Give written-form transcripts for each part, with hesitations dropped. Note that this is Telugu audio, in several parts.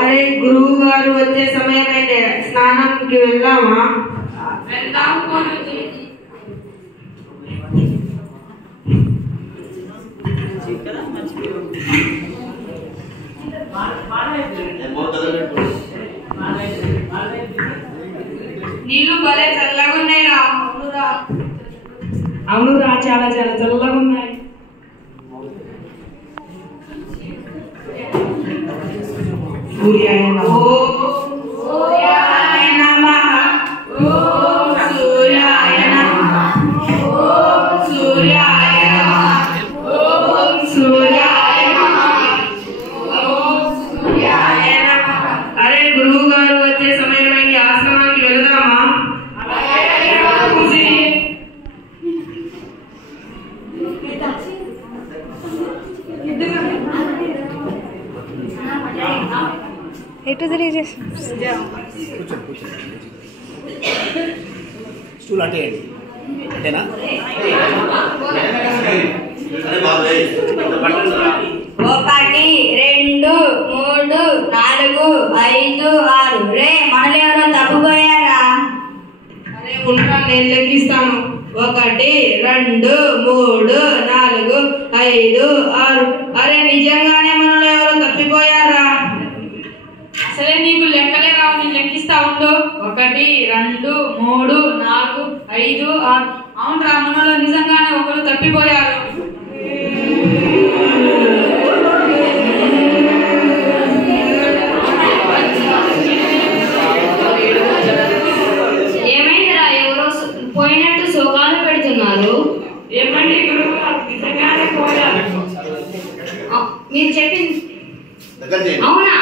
అరే గురువు గారు వచ్చే సమయం అయితే స్నానంకి వెళ్దామా? నీళ్ళు భలే చల్లగా ఉన్నాయిరా. అవునురా, చాలా చాలా చల్లగా ఉన్నాయి. సూర్యాయ నమః. సూర్యాయ నమః. ఓం సూర్యాయ నమః. ఓం సూర్యాయ నమః. ఓం సూర్యాయ నమః. ఓం సూర్యాయ నమః. అరే గురువు గారు వచ్చే సమయమైంది, ఆశ్రమానికి వెళదామా? ఎటు తిరిగి చేసి స్టూల్ అట్టేయండి. అంతేనా? ఒకటి, 2, 3, 4, 5, 6. రే మనలో ఎవరో తప్పుపోయారా? అరే ఉంటా, నేను లెక్కిస్తాను. 1, 2, 3, 4, 5, 6. అరే నిజంగానే మనలో ఎవరో తప్పిపోయారా? అసలే నీకు లెక్కలే రావు, నేను లెక్కిస్తా ఉండు. 1, 2, 3, 4, 5, 6. అవునరా, మనలో నిజంగానే ఒకరు తప్పిపోయారు. ఏమైందిరా, ఎవరో పోయినట్టు శోకాలు పెడుతున్నారు? ఏమండి నిజంగానే పోయారు. మీరు చెప్పింది అవునా?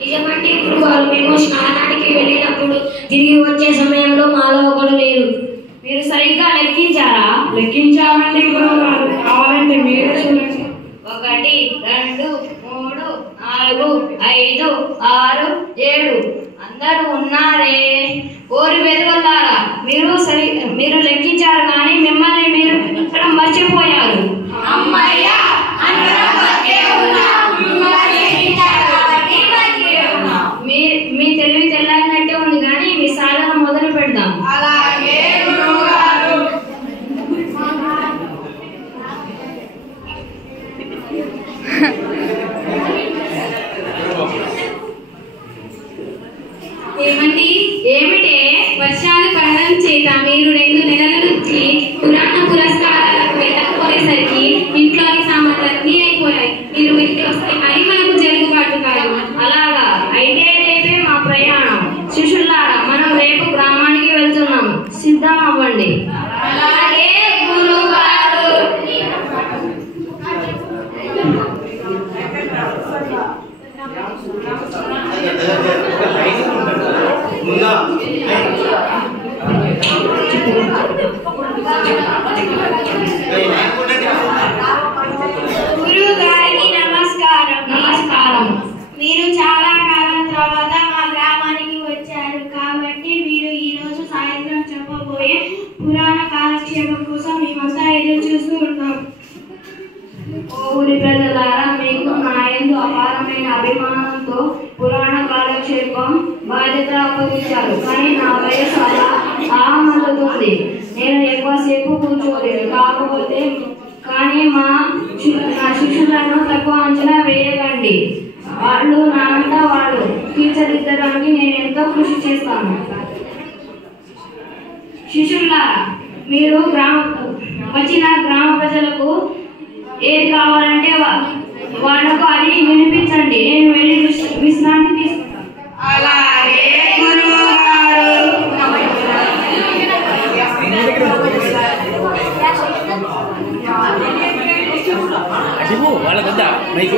నిజమంటే గురుగారు, మేము స్నానానికి వెళ్ళినప్పుడు తిరిగి వచ్చే సమయంలో మాలో ఒకడు లేరు. మీరు సరిగ్గా లెక్కించారా? లెక్కించామండి గురువుగారు, కావాలంటే మీరే చూడండి. 1, 2, 3, 4, 5, 6, 7. అందరూ ఉన్నారే. ఓరి వెదగొల్లారా, మీరు లెక్కించారు కానీ మిమ్మల్ని మీరు ఇక్కడ మర్చిపోయారు. అమ్మయ్యా, మీ తెలివి తెల్లారినట్టే ఉంది కానీ మీ సాధన మొదలు పెడదాం. అలాగే గురువుగారు. ఏమిటే వర్షాలు పడడం చేత మీరు 2 నెలల నుంచి పురాణ పురస్కారాలకు వెళ్ళకపోయేసరికి ఇంట్లోని సామాన్లన్నీ అయిపోయాయి. మీరు ఇంటికి వస్తే మరి మనకు జరుగుబాటు కాదు. అలాగా అయితే రేపే మా ప్రయాణం. శిష్యులారా, మనం రేపు గ్రామానికి వెళ్తున్నాం, సిద్ధం అవ్వండి. అలాగే గురువుగారు. గురువు గారికి నమస్కారం. నమస్కారం. మీరు చాలా కాలం తర్వాత మా గ్రామానికి వచ్చారు కాబట్టి మీరు ఈ రోజు సాయంత్రం చెప్పబోయే పురాణ కాలక్షేపం కోసం మేమంతా ఎదురు చూస్తూ ఉన్నాం. ఓ ఊరి ప్రజలారా, మీకు నా యందు అపారమైన అభిమానంతో పురాణ కాలక్షేపం బాధ్యత అప్పగించారు. కానీ నా వయసు అలా ఆహ్లాదుతుంది, నేను ఎక్కువసేపు కూర్చోలేదు. కానీ నా శిష్యులను తక్కువ అంచనా వేయకండి. వాళ్ళు నానంతా వాళ్ళు తీర్చిదిద్దడానికి నేను ఎంతో కృషి చేస్తాను. శిష్యులారా, మీరు వచ్చిన గ్రామ ప్రజలకు ఏది కావాలంటే వాళ్ళకు అది వినిపించండి. నేను వెళ్ళి విశ్రాంతి తీసుకుంటాను. అలాగే గురువు గారు. వాళ్ళ వద్ద మైకు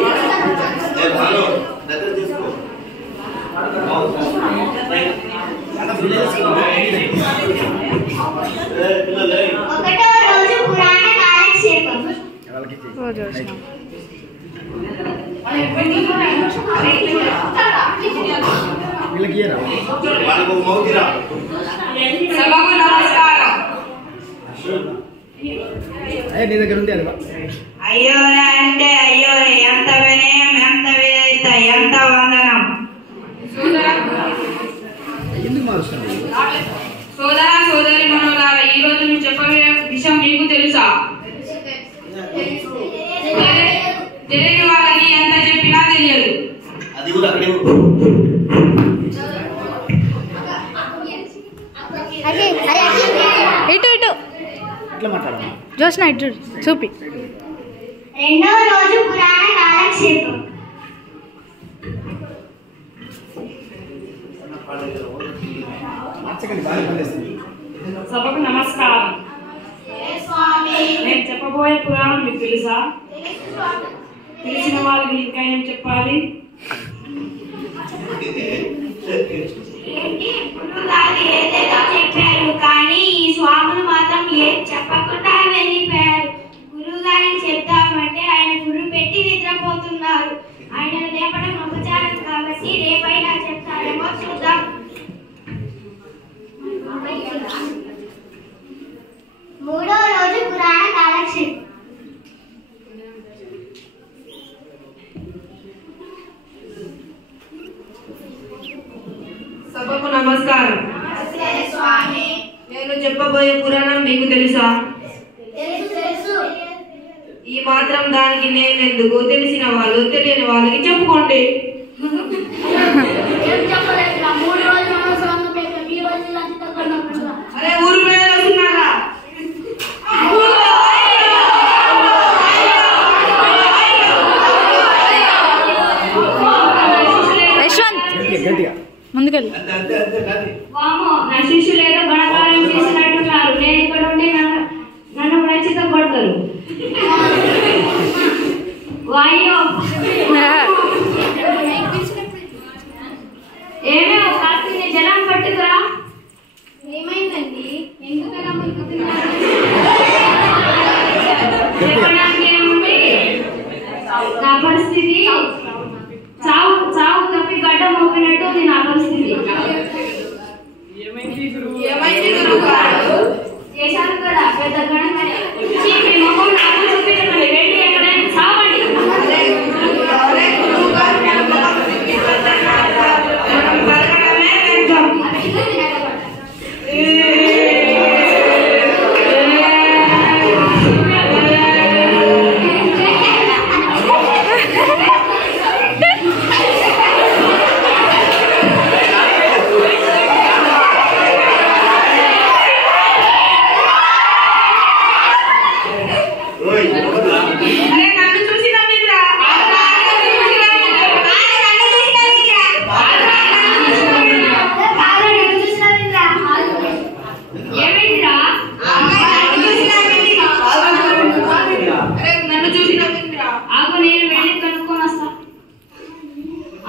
ఒకటో రోజు పురాణ కాలక్షేపం. సభకు నమస్కారం. నీ దగ్గర ఉంది అది. అయ్యోరే అంటే అయ్యోరే, ఎంత వినయం, ఎంత విధేయత, ఎంత వందనం. ఎందుకు మారుస్తాను? సోదర సోదరి మనోలారా, ఈ రోజు నేను చెప్పబోయే విషయం మీకు తెలుసా? తెలియని వాళ్ళకి ఎంత చెప్పినా తెలియదు. అది కూడా అక్కడే ఇటు ఇటు ఇట్లా మాట్లాడాలి. జోష్న ఇటు చూపి. రెండవ రోజు పురాణ కాలక్షేపం. సభకు నమస్కారం. నేను చెప్పబోయే పురాణం మీకు తెలుసా? తెలిసిన వాళ్ళకి ఇంకా ఏం చెప్పాలి? ఏంటి గురువుగారు ఏదేదో చెప్పారు, కానీ ఈ స్వాములు మాత్రం ఏం చెప్పకుండా వెళ్ళిపోయారు. గురువు గారికి చెప్తామంటే ఆయన గురువు పెట్టి నిద్రపోతున్నారు. ఆయన లేపడం అపచారం కాబట్టి రేపైనా చెప్తారేమో చూద్దాం. మూడో రోజు పురాణ కాలక్షేపం. సభకు నమస్కారం. నేను చెప్పబోయే పురాణం మీకు తెలుసా? ఈ మాత్రం దానికి నేనెందుకు, తెలిసిన వాళ్ళు తెలియని వాళ్ళకి చెప్పుకోండి. అరే ఊరు మీద వస్తున్నారా? ముందుకెళ్ళి. వామో, నా శిష్యులు ఏదో గణకారం చేసినట్టున్నారు. నేను ఇక్కడ ఉండి నన్ను ప్రచిత పడతారు. వాయో ఏమే కార్తీని జలం పట్టుకురా. ఏమైందండి? ఎందుకలా మునుకుతున్నారు? చెప్పడానికి ఏముంది? నా పరిస్థితి చావు చావు తప్పి గడ్డ మోపినట్టు ఉంది నా పరిస్థితి. ఏమైంది గురువు గారు? చేశాను కదా పెద్ద గణకనే. మీ ముఖం నాకు చూపించకండి. వెళ్ళి ఎక్కడైనా చావండి. ఆగు, నేను వెళ్ళి కనుక్కొని వస్తా.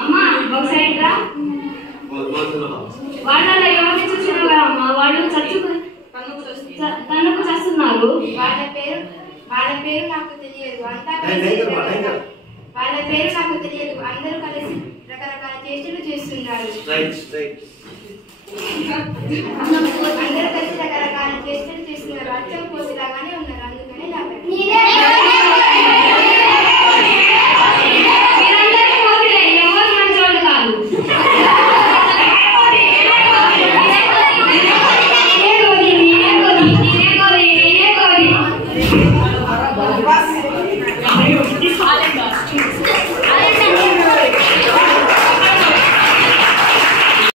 అమ్మా ఒకసారి రా. వాళ్ళలో ఎవరిని చూసినావు కదా అమ్మా? వాళ్ళు తనకు చేస్తున్నారు. వాళ్ళ పేరు నాకు తెలియదు. అంతా కలిసి వాళ్ళ పేరు నాకు తెలియదు. అందరూ కలిసి రకరకాల చేష్టలు చేస్తున్నారు. అందరూ కలిసి రకరకాల చేష్టలు చేస్తున్నారు. అచ్చం కోసిలాగానే ఉన్నారు. అందుకని నా పేరు